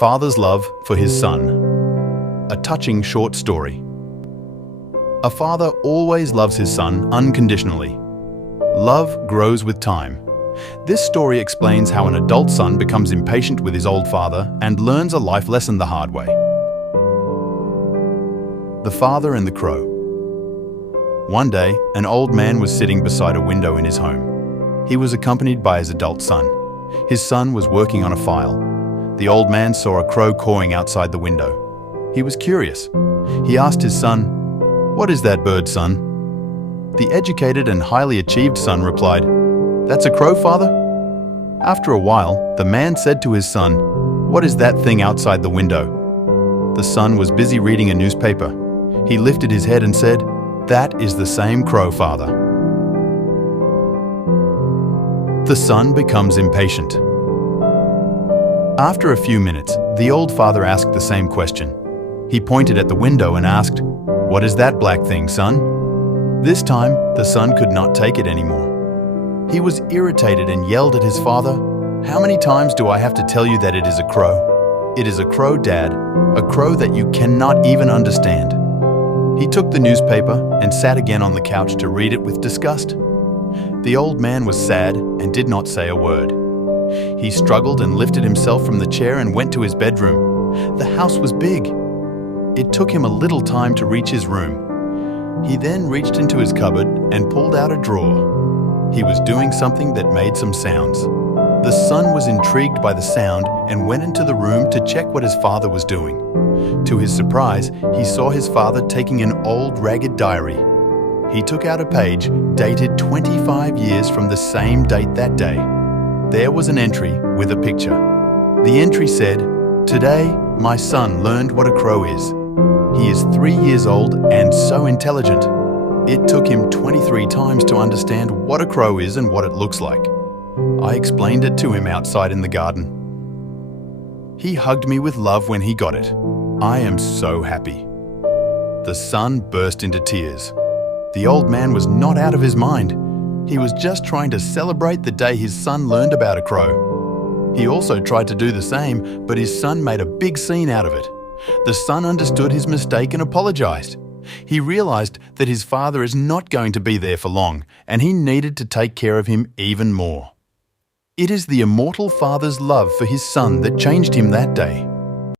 Father's love for his son. A touching short story. A father always loves his son unconditionally. Love grows with time. This story explains how an adult son becomes impatient with his old father and learns a life lesson the hard way. The Father and the Crow. One day, an old man was sitting beside a window in his home. He was accompanied by his adult son. His son was working on a file. The old man saw a crow cawing outside the window. He was curious. He asked his son, "What is that bird, son?" The educated and highly achieved son replied, "That's a crow, father." After a while, the man said to his son, "What is that thing outside the window?" The son was busy reading a newspaper. He lifted his head and said, "That is the same crow, father." The son becomes impatient. After a few minutes, the old father asked the same question. He pointed at the window and asked, "What is that black thing, son?" This time, the son could not take it anymore. He was irritated and yelled at his father, "How many times do I have to tell you that it is a crow? It is a crow, Dad, a crow that you cannot even understand." He took the newspaper and sat again on the couch to read it with disgust. The old man was sad and did not say a word. He struggled and lifted himself from the chair and went to his bedroom. The house was big. It took him a little time to reach his room. He then reached into his cupboard and pulled out a drawer. He was doing something that made some sounds. The son was intrigued by the sound and went into the room to check what his father was doing. To his surprise, he saw his father taking an old ragged diary. He took out a page dated 25 years from the same date that day. There was an entry with a picture. The entry said, "Today, my son learned what a crow is. He is 3 years old and so intelligent. It took him 23 times to understand what a crow is and what it looks like. I explained it to him outside in the garden. He hugged me with love when he got it. I am so happy." The son burst into tears. The old man was not out of his mind. He was just trying to celebrate the day his son learned about a crow. He also tried to do the same, but his son made a big scene out of it. The son understood his mistake and apologized. He realized that his father is not going to be there for long, and he needed to take care of him even more. It is the immortal father's love for his son that changed him that day.